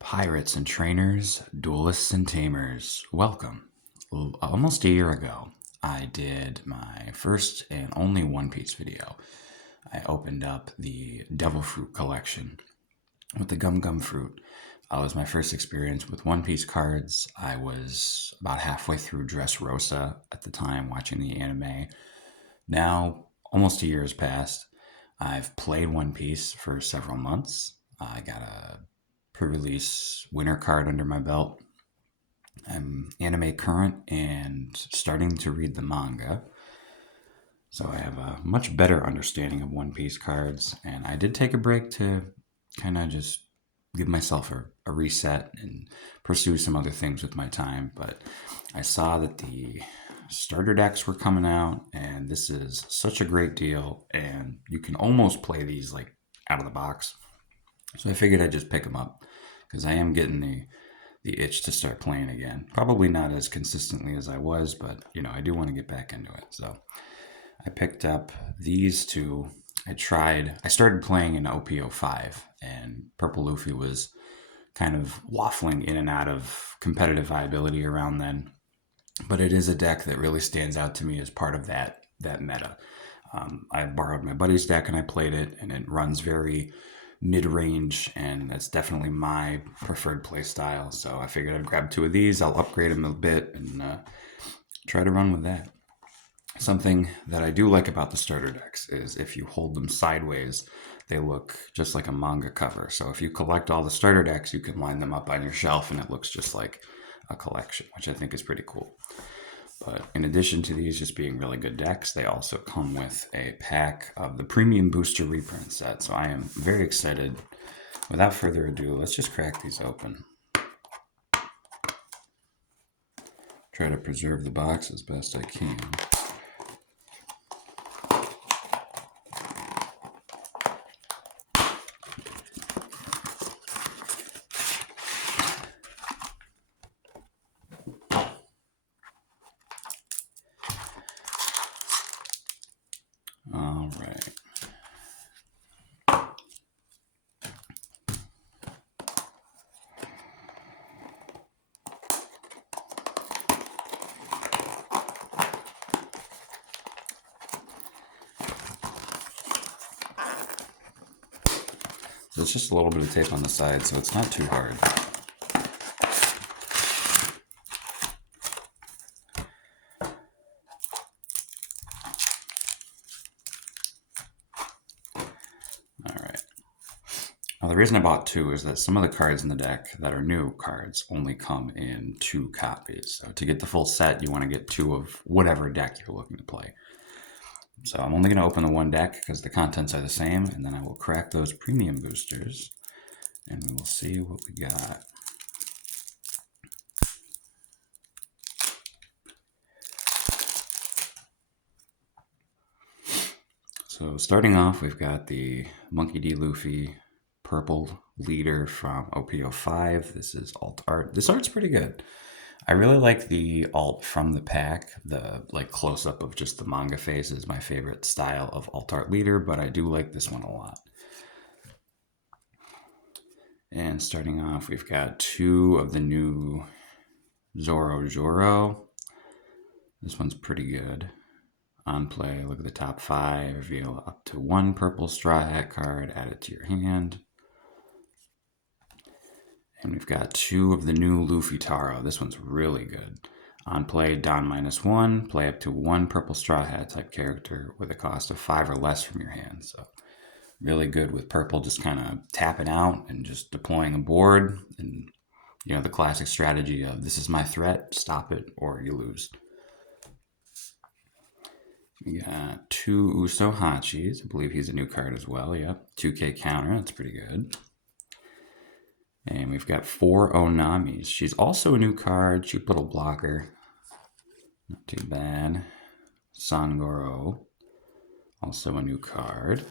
Pirates and trainers, duelists and tamers, welcome. Almost a year ago, I did my first and only One Piece video. I opened up the Devil Fruit collection with the Gum Gum Fruit. It was my first experience with One Piece cards. I was about halfway through Dressrosa at the time watching the anime. Now, almost a year has passed. I've played One Piece for several months. I got a pre-release winter card under my belt. I'm anime current and starting to read the manga. So I have a much better understanding of One Piece cards. And I did take a break to kind of just give myself a reset and pursue some other things with my time. But I saw that the starter decks were coming out, and this is such a great deal. And you can almost play these like out of the box. So I figured I'd just pick them up because I am getting the itch to start playing again. Probably not as consistently as I was, but I do want to get back into it. So I picked up these two. I started playing in OPO5, and Purple Luffy was kind of waffling in and out of competitive viability around then. But it is a deck that really stands out to me as part of that meta. I borrowed my buddy's deck and I played it, and it runs very mid-range, and that's definitely my preferred play style. So I figured I'd grab two of these. I'll upgrade them a bit and try to run with that. Something that I do like about the starter decks is if you hold them sideways, they look just like a manga cover. So if you collect all the starter decks, you can line them up on your shelf and it looks just like a collection, which I think is pretty cool. But in addition to these just being really good decks, they also come with a pack of the Premium Booster reprint set. So I am very excited. Without further ado, let's just crack these open. Try to preserve the box as best I can. All right. So it's just a little bit of tape on the side, so it's not too hard. Now, the reason I bought two is that some of the cards in the deck that are new cards only come in 2 copies. So to get the full set, you want to get 2 of whatever deck you're looking to play. So I'm only going to open the one deck because the contents are the same, and then I will crack those premium boosters, and we will see what we got. So starting off, we've got the Monkey.D.Luffy purple leader from OPO5. This is alt art. This art's pretty good. I really like the alt from the pack. The close-up of just the manga face is my favorite style of alt art leader, but I do like this one a lot. And starting off, we've got 2 of the new Zoro. This one's pretty good. On play, look at the top 5, reveal up to 1 purple Straw Hat card, add it to your hand. And we've got 2 of the new Luffy Taro. This one's really good. On play, Don -1, play up to 1 purple Straw Hat type character with a cost of 5 or less from your hand. So really good with purple, just kind of tapping out and just deploying a board. And, the classic strategy of this is my threat, stop it, or you lose. We got 2 Uso Hachis. I believe he's a new card as well. Yep. 2K counter. That's pretty good. And we've got 4 Onamis. She's also a new card. Cheap little blocker. Not too bad. Sangoro. Also a new card.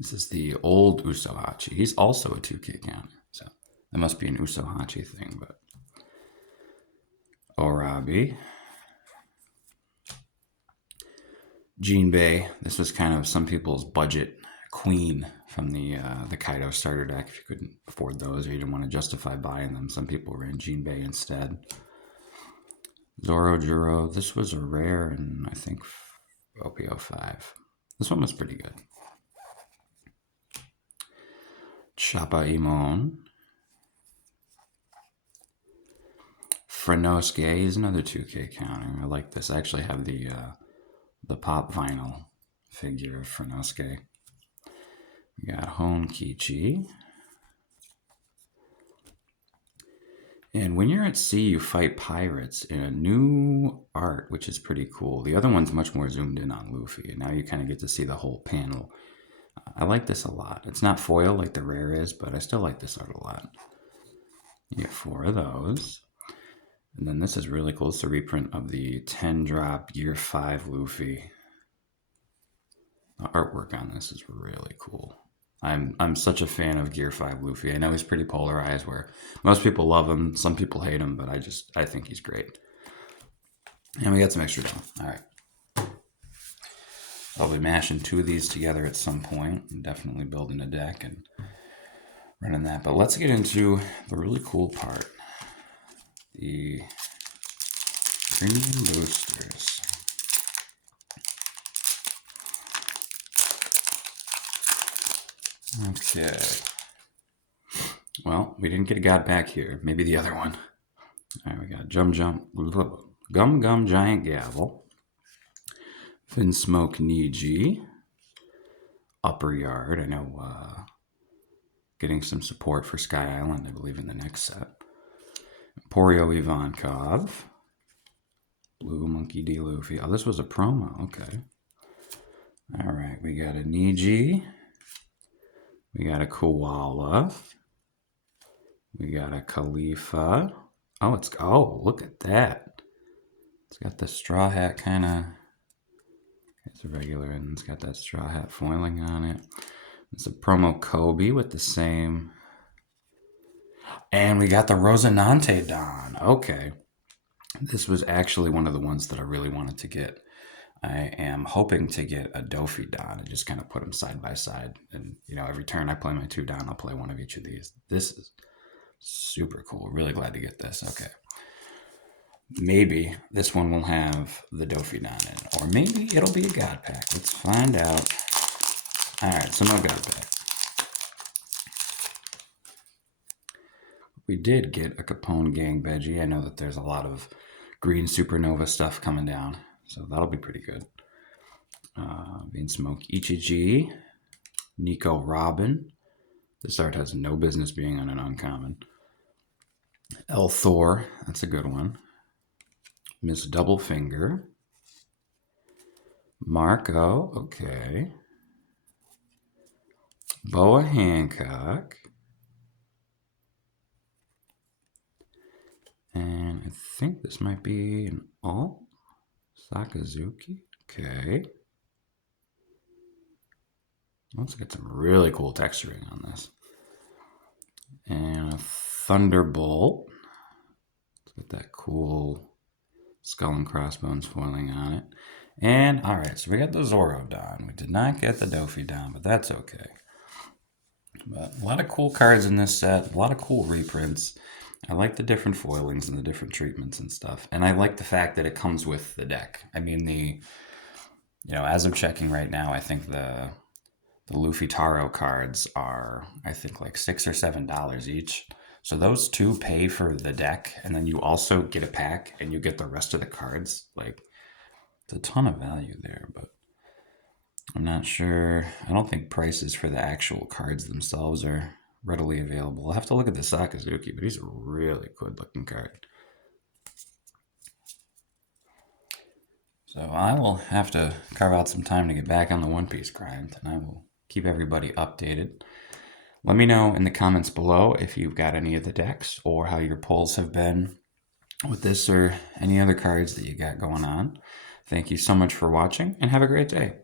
This is the old Uso Hachi. He's also a 2K counter. So that must be an Uso Hachi thing. But Orabi. Jinbei. This was kind of some people's budget Queen from the Kaido starter deck if you couldn't afford those or you didn't want to justify buying them. Some people ran Jinbei instead. Zoro Juro, this was a rare in, I think, OP05. This one was pretty good. Choppa Imon. Frenosuke is another 2K counter. I like this. I actually have the pop vinyl figure of Frenosuke. We got Hon Kichi. And when you're at sea, you fight pirates in a new art, which is pretty cool. The other one's much more zoomed in on Luffy, and now you kind of get to see the whole panel. I like this a lot. It's not foil like the rare is, but I still like this art a lot. You get 4 of those. And then this is really cool. It's a reprint of the 10-drop Year 5 Luffy. The artwork on this is really cool. I'm such a fan of Gear 5 Luffy. I know he's pretty polarized where most people love him, some people hate him, but I think he's great. And we got some extra dough. All right. I'll be mashing 2 of these together at some point. I'm definitely building a deck and running that. But let's get into the really cool part. The premium boosters. Okay. Well, we didn't get a god back here. Maybe the other one. All right, we got Gum Gum Giant Gavel. Fin Smoke Niji. Upper Yard. I know getting some support for Sky Island, I believe, in the next set. Emporio Ivankov. Blue Monkey.D.Luffy. Oh, this was a promo. Okay. All right, we got a Niji. We got a Koala. We got a Khalifa. Oh, look at that. It's got the straw hat kind of. It's a regular and it's got that straw hat foiling on it. It's a promo Kobe with the same. And we got the Rosinante Don. Okay. This was actually one of the ones that I really wanted to get. I am hoping to get a Dofi Don and just kind of put them side by side. And, every turn I play my 2 Don, I'll play one of each of these. This is super cool. Really glad to get this. Okay. Maybe this one will have the Dofi Don in. Or maybe it'll be a God Pack. Let's find out. All right, so no God Pack. We did get a Capone Gang Veggie. I know that there's a lot of green supernova stuff coming down. So that'll be pretty good. Bean Smoke Ichiji. Nico Robin. This art has no business being on an uncommon. El Thor. That's a good one. Miss Doublefinger. Marco. Okay. Boa Hancock. And I think this might be an alt. Sakazuki. Okay. Let's get some really cool texturing on this. And a Thunderbolt. Let's get that cool skull and crossbones foiling on it. And, all right, so we got the Zoro Don. We did not get the Dofi Don, but that's okay. But a lot of cool cards in this set. A lot of cool reprints. I like the different foilings and the different treatments and stuff. And I like the fact that it comes with the deck. I mean, as I'm checking right now, I think the Luffy Taro cards are, I think, like $6 or $7 each. So those 2 pay for the deck, and then you also get a pack, and you get the rest of the cards. Like, it's a ton of value there, but I'm not sure. I don't think prices for the actual cards themselves are readily available. I'll have to look at the Sakazuki, but he's a really good looking card. So I will have to carve out some time to get back on the One Piece grind, and I will keep everybody updated. Let me know in the comments below if you've got any of the decks or how your pulls have been with this or any other cards that you got going on. Thank you so much for watching, and have a great day.